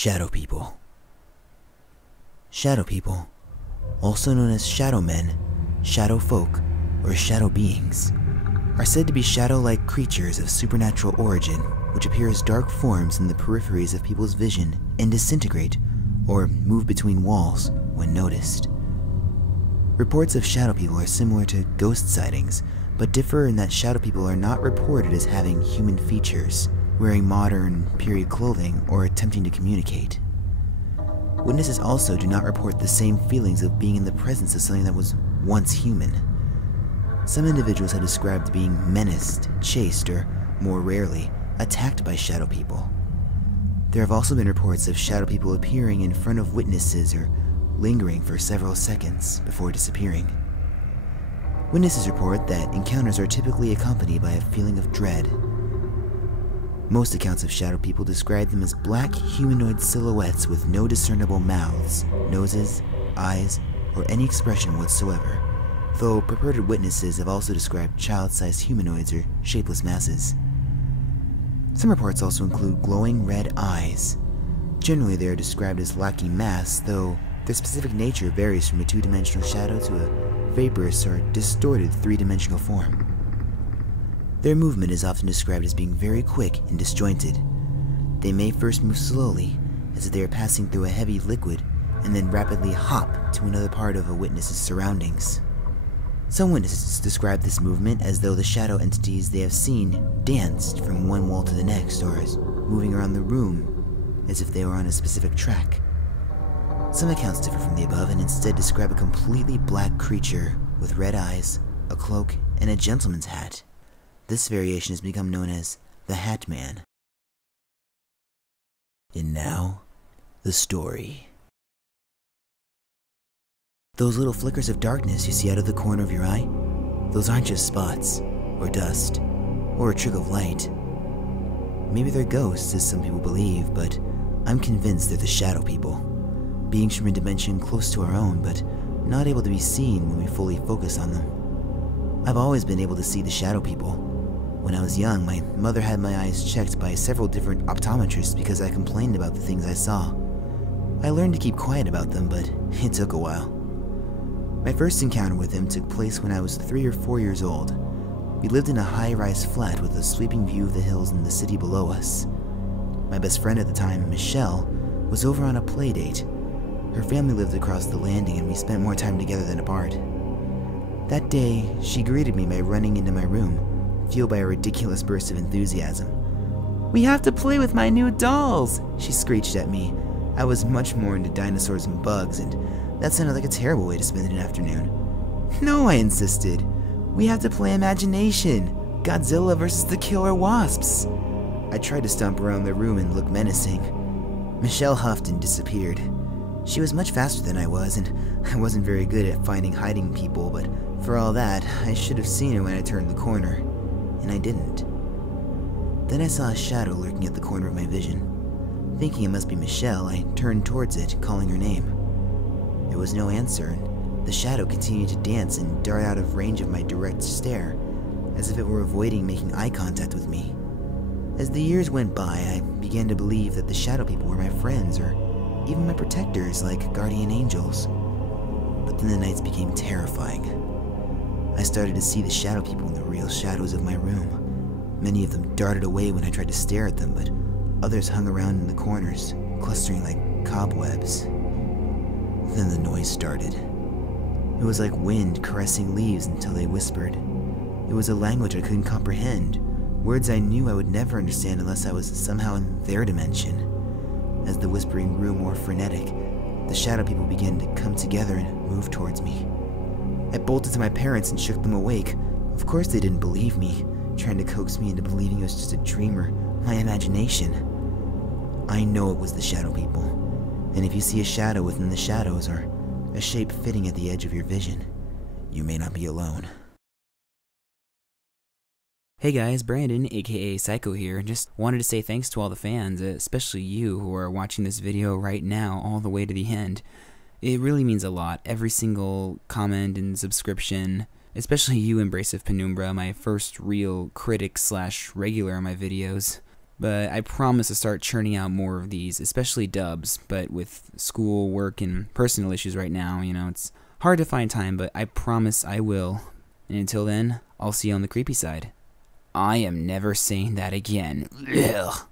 Shadow people. Shadow people, also known as shadow men, shadow folk, or shadow beings, are said to be shadow-like creatures of supernatural origin which appear as dark forms in the peripheries of people's vision and disintegrate or move between walls when noticed. Reports of shadow people are similar to ghost sightings, but differ in that shadow people are not reported as having human features, wearing modern, period clothing, or attempting to communicate. Witnesses also do not report the same feelings of being in the presence of something that was once human. Some individuals have described being menaced, chased, or, more rarely, attacked by shadow people. There have also been reports of shadow people appearing in front of witnesses or lingering for several seconds before disappearing. Witnesses report that encounters are typically accompanied by a feeling of dread. Most accounts of shadow people describe them as black humanoid silhouettes with no discernible mouths, noses, eyes, or any expression whatsoever, though purported witnesses have also described child-sized humanoids or shapeless masses. Some reports also include glowing red eyes. Generally, they are described as lacking mass, though their specific nature varies from a two-dimensional shadow to a vaporous or distorted three-dimensional form. Their movement is often described as being very quick and disjointed. They may first move slowly, as if they are passing through a heavy liquid, and then rapidly hop to another part of a witness's surroundings. Some witnesses describe this movement as though the shadow entities they have seen danced from one wall to the next, or as moving around the room as if they were on a specific track. Some accounts differ from the above and instead describe a completely black creature with red eyes, a cloak, and a gentleman's hat. This variation has become known as the Hat Man. And now, the story. Those little flickers of darkness you see out of the corner of your eye, those aren't just spots, or dust, or a trick of light. Maybe they're ghosts, as some people believe, but I'm convinced they're the shadow people. Beings from a dimension close to our own, but not able to be seen when we fully focus on them. I've always been able to see the shadow people. When I was young, my mother had my eyes checked by several different optometrists because I complained about the things I saw. I learned to keep quiet about them, but it took a while. My first encounter with them took place when I was 3 or 4 years old. We lived in a high-rise flat with a sweeping view of the hills and the city below us. My best friend at the time, Michelle, was over on a play date. Her family lived across the landing and we spent more time together than apart. That day, she greeted me by running into my room, fueled by a ridiculous burst of enthusiasm. "We have to play with my new dolls!" she screeched at me. I was much more into dinosaurs and bugs, and that sounded like a terrible way to spend an afternoon. "No," I insisted. "We have to play imagination! Godzilla versus the killer wasps!" I tried to stomp around the room and look menacing. Michelle huffed and disappeared. She was much faster than I was, and I wasn't very good at finding hiding people, but for all that, I should have seen her when I turned the corner. And I didn't. Then I saw a shadow lurking at the corner of my vision. Thinking it must be Michelle, I turned towards it, calling her name. There was no answer, and the shadow continued to dance and dart out of range of my direct stare, as if it were avoiding making eye contact with me. As the years went by, I began to believe that the shadow people were my friends, or even my protectors, like guardian angels. But then the nights became terrifying. I started to see the shadow people in the real shadows of my room. Many of them darted away when I tried to stare at them, but others hung around in the corners, clustering like cobwebs. Then the noise started. It was like wind caressing leaves until they whispered. It was a language I couldn't comprehend, words I knew I would never understand unless I was somehow in their dimension. As the whispering grew more frenetic, the shadow people began to come together and move towards me. I bolted to my parents and shook them awake. Of course they didn't believe me, trying to coax me into believing it was just a dream or my imagination. I know it was the shadow people, and if you see a shadow within the shadows or a shape fitting at the edge of your vision, you may not be alone. Hey guys, Brandon, aka Psycho here, just wanted to say thanks to all the fans, especially you who are watching this video right now all the way to the end. It really means a lot, every single comment and subscription, especially you, Embracive Penumbra, my first real critic / regular on my videos. But I promise to start churning out more of these, especially dubs. But with school, work, and personal issues right now, it's hard to find time, but I promise I will. And until then, I'll see you on the creepy side. I am never saying that again. Ugh.